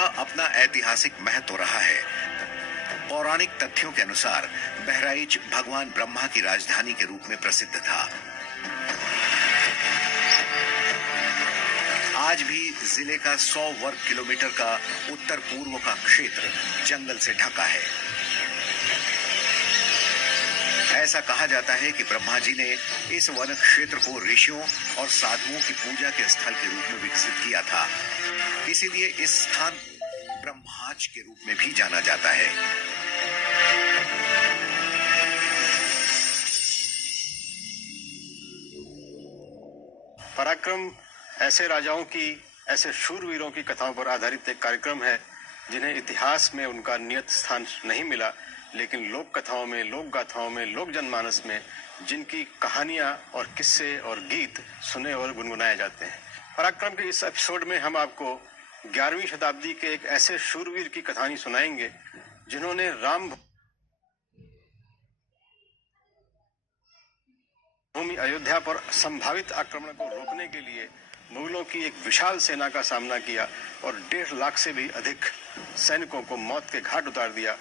का अपना ऐतिहासिक महत्व रहा है। पौराणिक तथ्यों के अनुसार बहराइच भगवान ब्रह्मा की राजधानी के रूप में प्रसिद्ध था। आज भी जिले का 100 वर्ग किलोमीटर का उत्तर पूर्व का क्षेत्र जंगल से ढका है। ऐसा कहा जाता है कि ब्रह्मा जी ने इस वन क्षेत्र को ऋषियों और साधुओं की पूजा के स्थल के रूप में विकसित किया था। इसीलिए इस स्थान ब्रह्माच के रूप में भी जाना जाता है। पराक्रम ऐसे राजाओं की, ऐसे शूरवीरों की कथाओं पर आधारित एक कार्यक्रम है जिन्हें इतिहास में उनका नियत स्थान नहीं मिला, लेकिन लोक कथाओं में, लोक गाथाओं में, लोक जनमानस में जिनकी कहानियां और किस्से और गीत सुने और गुनगुनाए जाते हैं। पराक्रम के इस एपिसोड में हम आपको 11वीं शताब्दी के एक ऐसे शूरवीर की कहानी सुनाएंगे जिन्होंने राम भूमि अयोध्या पर संभावित आक्रमण को रोकने के लिए मुगलों की एक विशाल सेना का सामना किया और 1.5 लाख से भी अधिक सैनिकों को मौत के घाट उतार दिया।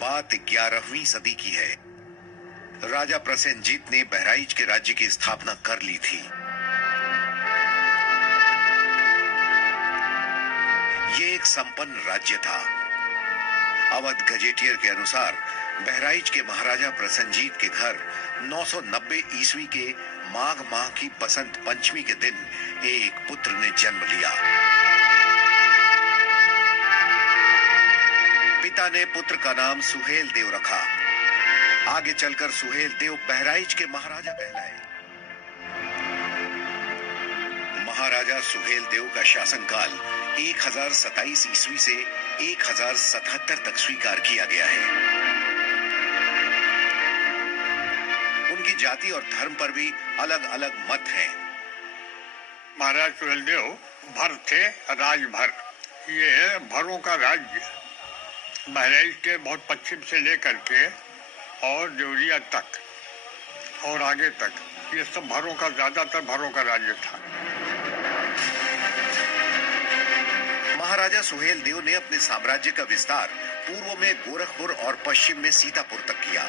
बात 11वीं सदी की है। राजा प्रसेनजीत ने बहराइच के राज्य की स्थापना कर ली थी। ये एक संपन्न राज्य था। अवध गजेटियर के अनुसार बहराइच के महाराजा प्रसेनजीत के घर 990 ईस्वी के माघ माह की बसंत पंचमी के दिन एक पुत्र ने जन्म लिया। पिता ने पुत्र का नाम सुहेल देव रखा। आगे चलकर सुहेल देव बहराइच के महाराजा कहलाए। महाराजा सुहेल देव का शासनकाल 1027 ईस्वी से 1077 तक स्वीकार किया गया है। उनकी जाति और धर्म पर भी अलग अलग मत हैं। महाराज सुहेलदेव भर थे, राजभर। ये है भरों का राज्य। बहराइच के बहुत पश्चिम से लेकर के और देवरिया तक और आगे तक ये सब भरों का, ज्यादातर भरों का राज्य था। महाराजा सुहेल देव ने अपने साम्राज्य का विस्तार पूर्व में गोरखपुर और पश्चिम में सीतापुर तक किया।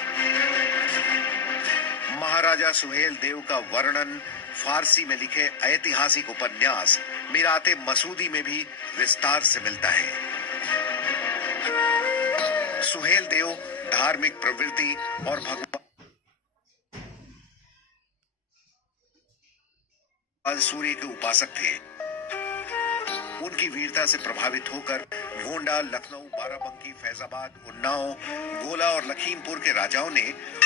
महाराजा सुहेल देव का वर्णन फारसी में लिखे ऐतिहासिक उपन्यास मिराते मसूदी में भी विस्तार से मिलता है। सुहेल देव धार्मिक प्रवृत्ति और भगवान सूर्य के उपासक थे। उनकी वीरता से प्रभावित होकर गोंडा, लखनऊ, बाराबंकी, फैजाबाद, उन्नाव, गोला और लखीमपुर के राजाओं ने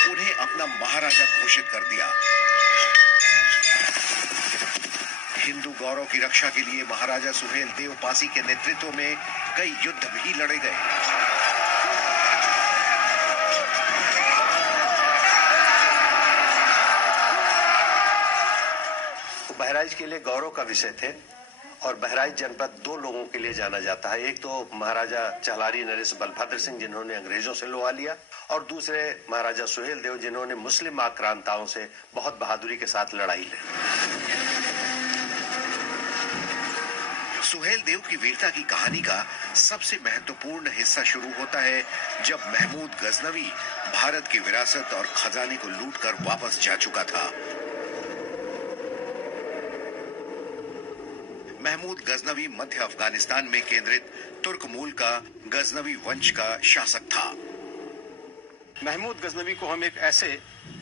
उन्हें अपना महाराजा घोषित कर दिया। हिंदू गौरव की रक्षा के लिए महाराजा सुहेल देव पासी के नेतृत्व में कई युद्ध भी लड़े गए। बहराइच के लिए गौरव का विषय थे और बहराइच जनपद 2 लोगों के लिए जाना जाता है। एक तो महाराजा चहलारी नरेश बलभद्र सिंह जिन्होंने अंग्रेजों से लोहा लिया, और दूसरे महाराजा सुहेल देव जिन्होंने मुस्लिम आक्रांताओं से बहुत बहादुरी के साथ लड़ाई लड़ी। सुहेल देव की वीरता की कहानी का सबसे महत्वपूर्ण हिस्सा शुरू होता है जब महमूद गजनवी भारत की विरासत और खजाने को लूटकर वापस जा चुका था। महमूद गजनवी मध्य अफगानिस्तान में केंद्रित तुर्क मूल का गजनवी वंश का शासक था। महमूद गजनवी को हम एक ऐसे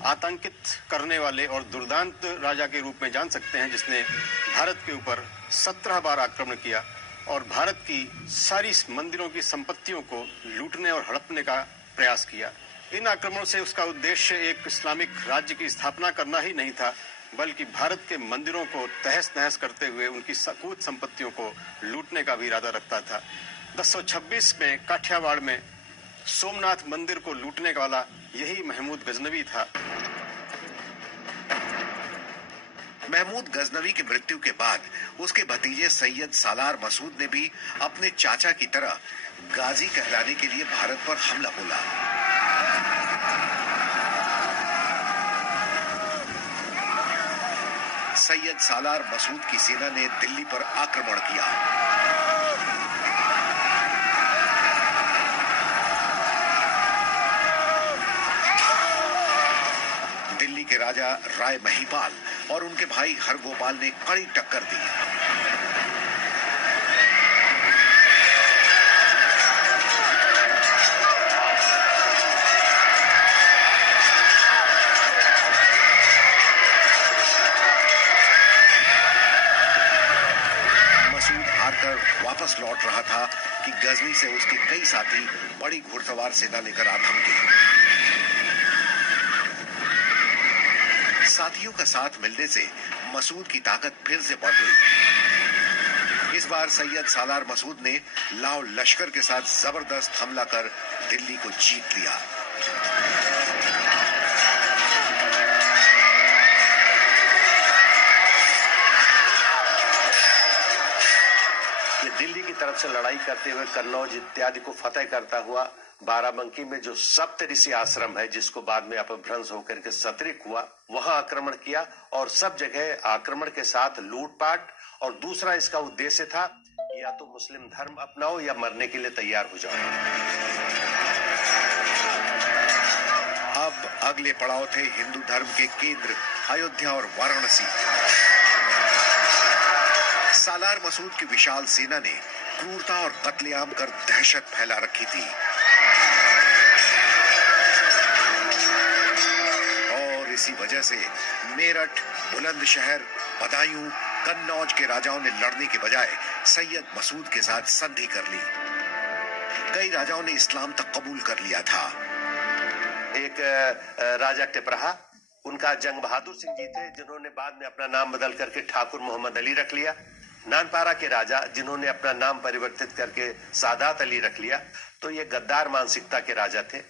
आतंकित करने वाले और दुर्दांत राजा के रूप में जान सकते हैं जिसने भारत के ऊपर 17 बार आक्रमण किया और भारत की सारी मंदिरों की संपत्तियों को लूटने और हड़पने का प्रयास किया। इन आक्रमणों से उसका उद्देश्य एक इस्लामिक राज्य की स्थापना करना ही नहीं था, बल्कि भारत के मंदिरों को तहस नहस करते हुए उनकी कुछ संपत्तियों को लूटने का भी इरादा रखता था। 1026 में काठियावाड़ में सोमनाथ मंदिर को लूटने वाला यही महमूद गजनवी था। महमूद गजनवी की मृत्यु के बाद उसके भतीजे सैयद सालार मसूद ने भी अपने चाचा की तरह गाजी कहलाने के लिए भारत पर हमला बोला। सैयद सालार मसूद की सेना ने दिल्ली पर आक्रमण किया। दिल्ली के राजा राय महिपाल और उनके भाई हरगोपाल ने कड़ी टक्कर दी। वापस लौट रहा था कि गजनी से उसके कई साथी बड़ी घुड़सवार सेना लेकर आ थमके। साथियों का साथ मिलने से मसूद की ताकत फिर से बढ़ गई। इस बार सैयद सालार मसूद ने लाव लश्कर के साथ जबरदस्त हमला कर दिल्ली को जीत लिया। दिल्ली की तरफ से लड़ाई करते हुए कन्नौज इत्यादि को फतेह करता हुआ बाराबंकी में जो सप्तऋषि आश्रम है, जिसको बाद में अपभ्रंश होकर के सतरिक हुआ, वहां आक्रमण किया और सब जगह आक्रमण के साथ लूटपाट। और दूसरा इसका उद्देश्य था या तो मुस्लिम धर्म अपनाओ या मरने के लिए तैयार हो जाओ। अब अगले पड़ाव थे हिंदू धर्म के केंद्र अयोध्या और वाराणसी। सालार मसूद की विशाल सेना ने क्रूरता और कत्लेआम कर दहशत फैला रखी थी और इसी वजह से मेरठ, बुलंदशहर, बदायूं, कन्नौज के राजाओं ने लड़ने के बजाय सैयद मसूद के साथ संधि कर ली। कई राजाओं ने इस्लाम तक कबूल कर लिया था। एक राजा टिपराहा, उनका जंग बहादुर सिंह जी थे, जिन्होंने बाद में अपना नाम बदल करके ठाकुर मोहम्मद अली रख लिया। नानपारा के राजा, जिन्होंने अपना नाम परिवर्तित करके सादात अली रख लिया। तो ये गद्दार मानसिकता के राजा थे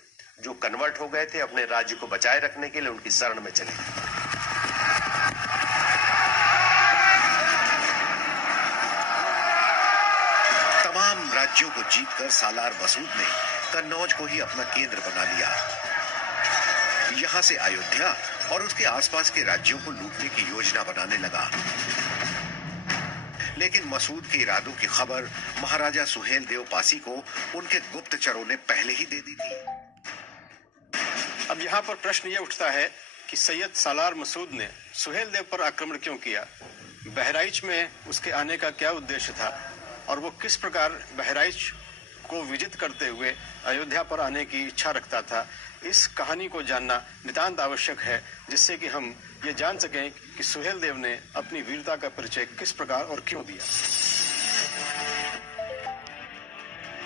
जो कन्वर्ट हो गए थे, अपने राज्य को बचाए रखने के लिए उनकी शरण में चले गए। तमाम राज्यों को जीतकर सालार मसूद ने कन्नौज को ही अपना केंद्र बना लिया। यहां से अयोध्या और उसके आसपास के राज्यों को लूटने की योजना बनाने लगा। लेकिन मसूद के इरादों की खबर महाराजा सुहेल देव पासी को उनके गुप्तचरों ने पहले ही दे दी थी। अब यहाँ पर प्रश्न यह उठता है कि सैयद सालार मसूद ने सुहेल देव पर आक्रमण क्यों किया? बहराइच में उसके आने का क्या उद्देश्य था और वो किस प्रकार बहराइच को विजित करते हुए अयोध्या पर आने की इच्छा रखता था? इस कहानी को जानना नितांत आवश्यक है, जिससे कि हम ये जान सकें कि सुहेल देव ने अपनी वीरता का परिचय किस प्रकार और क्यों दिया।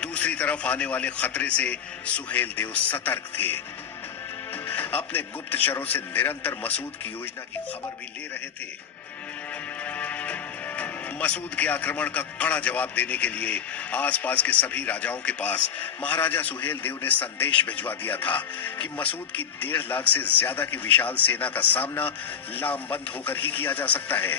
दूसरी तरफ आने वाले खतरे से सुहेल देव सतर्क थे। अपने गुप्तचरों से निरंतर मसूद की योजना की खबर भी ले रहे थे। मसूद के आक्रमण का कड़ा जवाब देने के लिए आसपास के सभी राजाओं के पास महाराजा सुहेल देव ने संदेश भिजवा दिया था कि मसूद की 1.5 लाख से ज्यादा की विशाल सेना का सामना लामबंद होकर ही किया जा सकता है।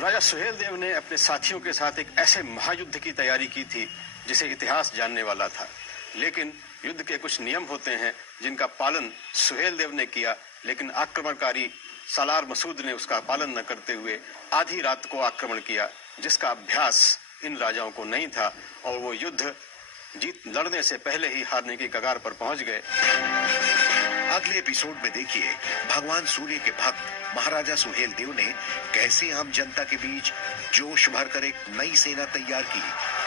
राजा सुहेल देव ने अपने साथियों के साथ एक ऐसे महायुद्ध की तैयारी की थी जिसे इतिहास जानने वाला था। लेकिन युद्ध के कुछ नियम होते हैं जिनका पालन सुहेल देव ने किया, लेकिन आक्रमणकारी सालार मसूद ने उसका पालन न करते हुए आधी रात को आक्रमण किया, जिसका अभ्यास इन राजाओं को नहीं था और वो युद्ध लड़ने से पहले ही हारने की कगार पर पहुंच गए। अगले एपिसोड में देखिए भगवान सूर्य के भक्त महाराजा सुहेल देव ने कैसे आम जनता के बीच जोश भरकर एक नई सेना तैयार की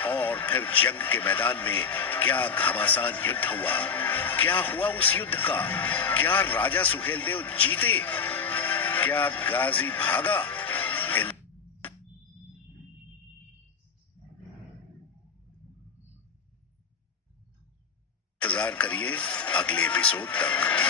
और फिर जंग के मैदान में क्या घमासान युद्ध हुआ। क्या हुआ उस युद्ध का? क्या राजा सुहेल देव जीते? क्या गाजी भागा? इंतजार करिए अगले एपिसोड तक।